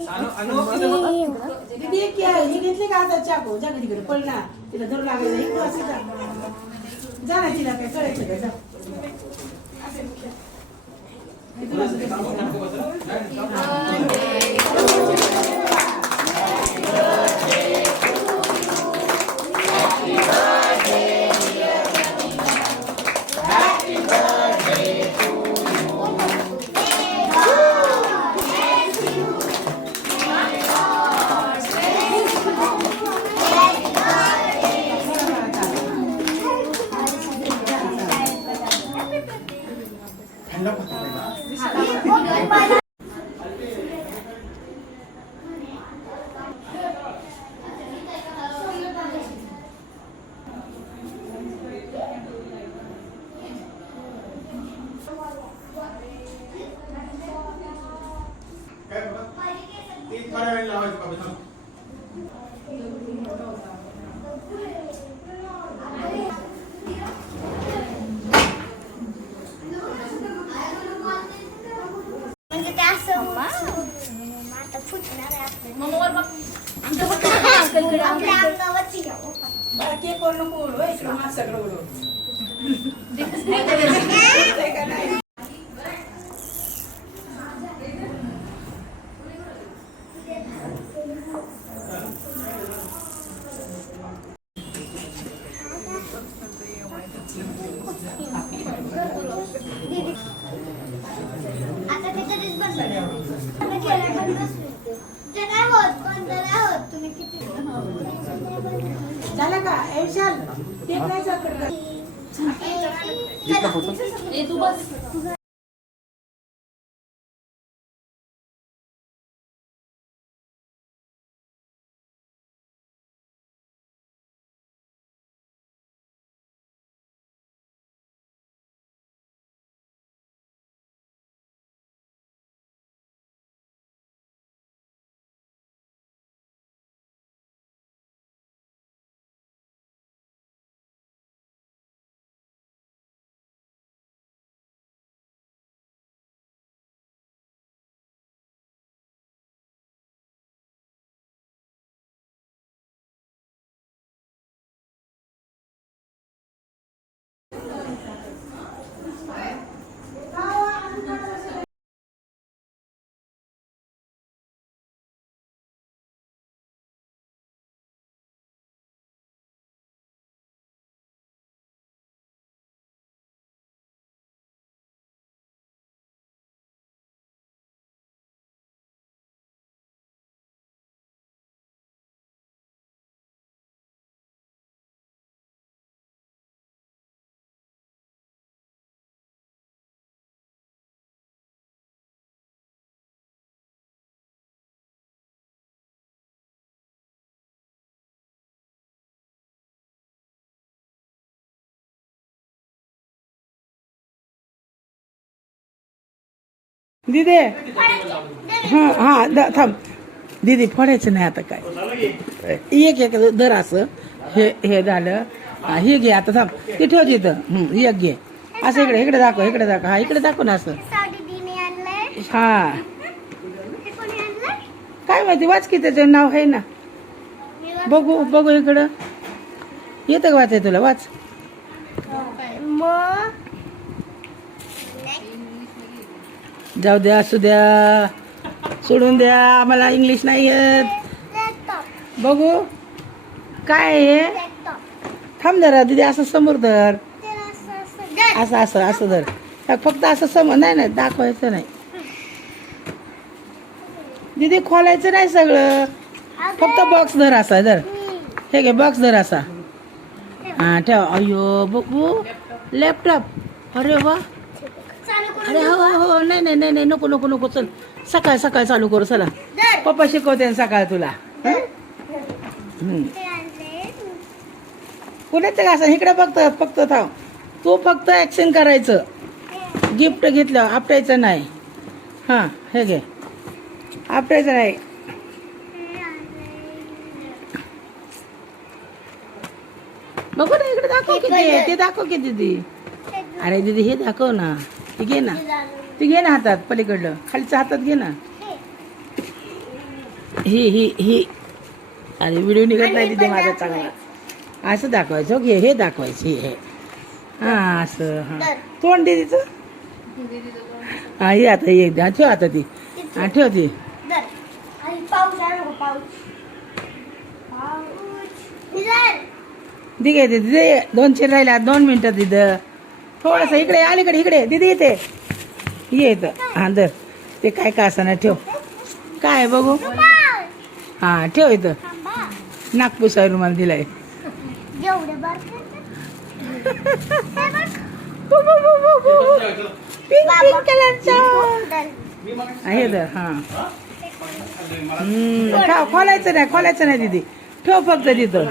दीदी हे घेतले का आता चाकू जा तिकडे पळ ना तिला धरू लागायचं इकडं असं जा ना तिला काय करायचं का जा झाला का ऐशाल ते काय करत तू बस दीदी हां हां थांब दीदी फोडायचं नाही आता काय एक एक दर असं हे हे झालं हे घे आता थांब ते ठेव तिथं एक घे असं इकडे इकडे दाखव हा इकडे दाखव ना असं हा काय माहिती वाच की त्याचं नाव आहे ना बघू बघू इकडं येतं का वाचाय तुला वाच जाऊ द्या असू द्या सोडून द्या आम्हाला इंग्लिश नाही येत बघू काय आहे थांब जरा दीदी असं समोर धर असं असं असं धर फक्त असं समोर नाही नाही दाखवायचं नाही दीदी खोलायचं नाही सगळं फक्त बॉक्स धर असा धर हे घे बॉक्स धर असा हां ठेव अयो बघू लॅपटॉप अरे वा अरे हो हो नाही नाही नाही नाही नको नको नको चल सकाळ सकाळ चालू करू चला पप्पा शिकवते सकाळ तुला कुणाचं का असं इकडे फक्त फक्त थांब तू फक्त ॲक्शन करायचं गिफ्ट घेतलं आपटायचं नाही हां हे घे आपटायचं नाही बघू ना इकडे दाखव किती ते दाखव की दीदी अरे दीदी हे दाखव ना ती घे ना हातात पलीकडलं खालच्या हातात घे ना ही अरे व्हिडिओ निघत नाही तिथे माझा चांगला. असं दाखवायचं ओके, हे दाखवायचं हे. हा असं. हा तोंड दे तिचं. हा हे आता हे ठेव आता ती. हा ठेव ती. दिघे येते तिथे 2 चेर राहिला 2 मिनिटं तिथं. थोडंसं इकडे अलीकडे इकडे दिदी येते. ये इथं. हा दर ते काय का असं ना ठेव. काय बघू. हा ठेव इथं. नागपूसाय रुमाल दिलाय. पिंक कलरचा आहे तर. हा खोलायचं नाही दीदी. ठेव फक्त तिथं.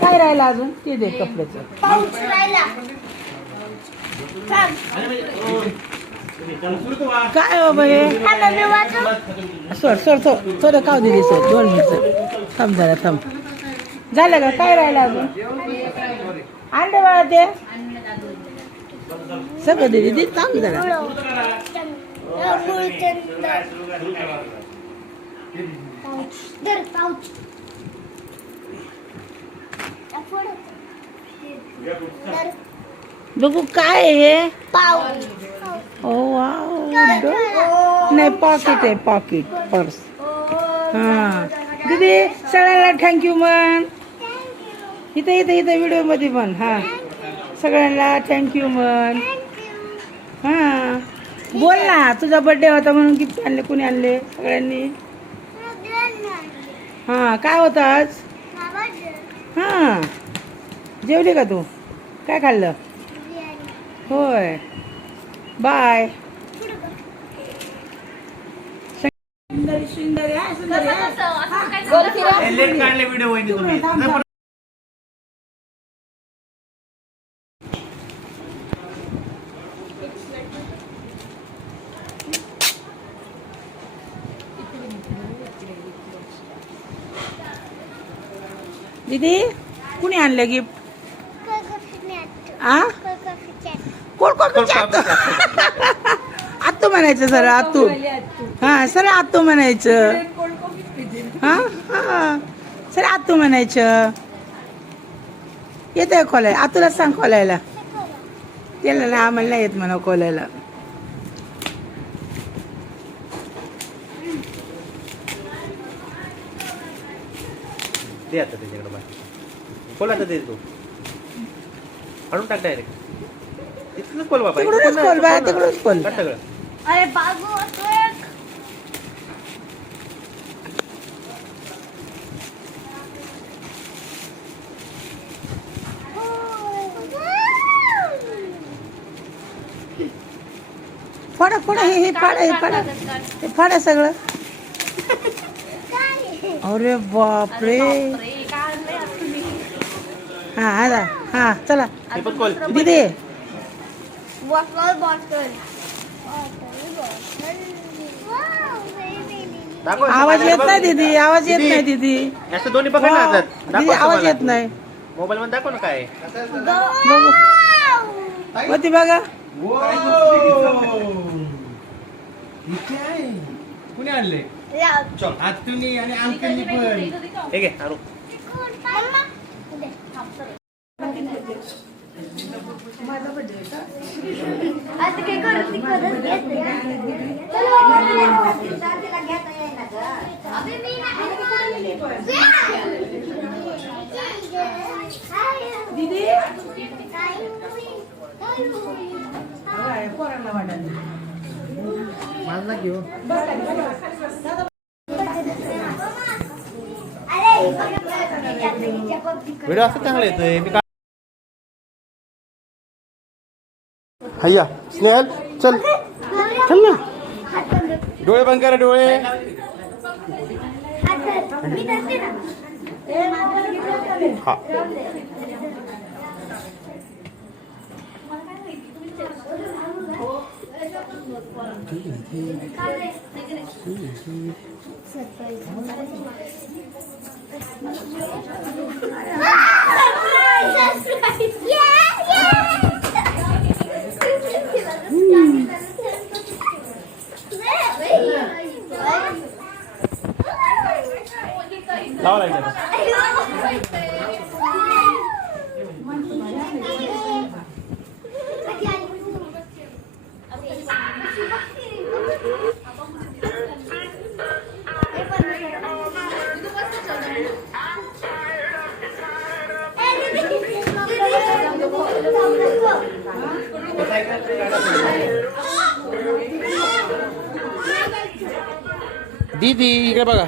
काय राहिलं अजून ते दे कपड्याचं. काय हो बाई सोड थोडं काव दिली सोड 2 मिनिट थांब जरा थांब. झालं का काय राहिलं अजून. अंडे बाळा ते सगळं दिली थांब जरा. बघू काय आहे. ओ वाव नाही पॉकेट आहे पॉकेट पर्स. हा दीदी सगळ्यांना थँक्यू म्हण. इथं व्हिडिओ मध्ये पण. हा सगळ्यांना थँक्यू म्हण. हा बोल ना तुझा बर्थडे होता म्हणून गिफ्ट आणले. कुणी आणले सगळ्यांनी. हा काय होतं आज. हा जेवली का तू. काय खाल्लं. होय बाय. दीदी कुणी आणलं गिफ्ट. आ कोण आत्तू म्हणायचं सर आत्तू. हा सर आत्तू म्हणायचं. हा सर आत्तू म्हणायचं. येतंय खोलायला. आत्तूला सांग खोलायला. त्याला ना आम्हाला नाही येत म्हणा खोलायला. दे आता त्याच्याकडे बाय. खोल आता दे तू. काढून टाक डायरेक्ट. इथूनच खोल बाबा. तिकडूनच खोल बाय तिकडूनच खोल. काढ सगळं. अरे बाबू फाडा हे फाडा सगळं. अरे बापरे. हा आला. हा चला हे पण खोल. दीदी दाखव. आवाज येत नाही दीदी. आवाज येत नाही दीदी. जास्त दोन्ही पकड ना हातात. दीदी आवाज येत नाही. मोबाईल मध्ये दाखव ना काय. बघू होती बघा. कुणी आणले. आत्तूनी आणि अंकलनी पण. हे घे आरू. दीदी माझा घेऊ. व्हिडिओ असं चांगला येतोय. मी हय्या स्नेहल चल चल ना. डोळे बंद करा डोळे. हा लावा लाईट आता. दीदी इकडे बघा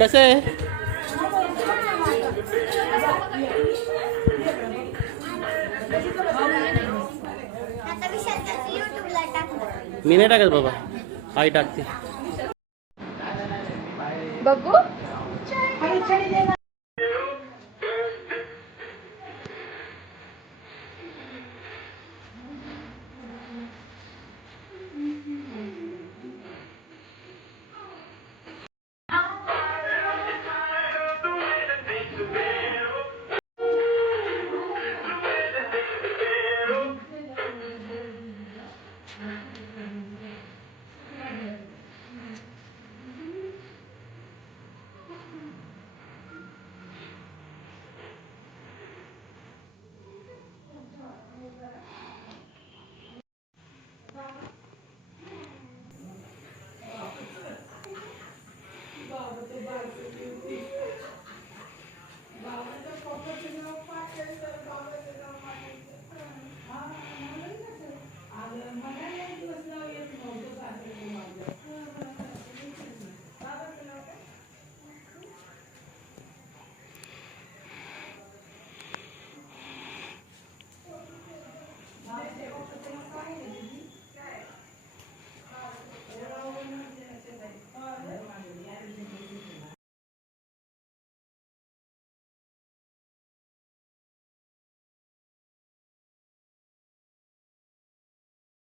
कसं आहे. मी नाही टाकत बाबा, आई टाकते. बघू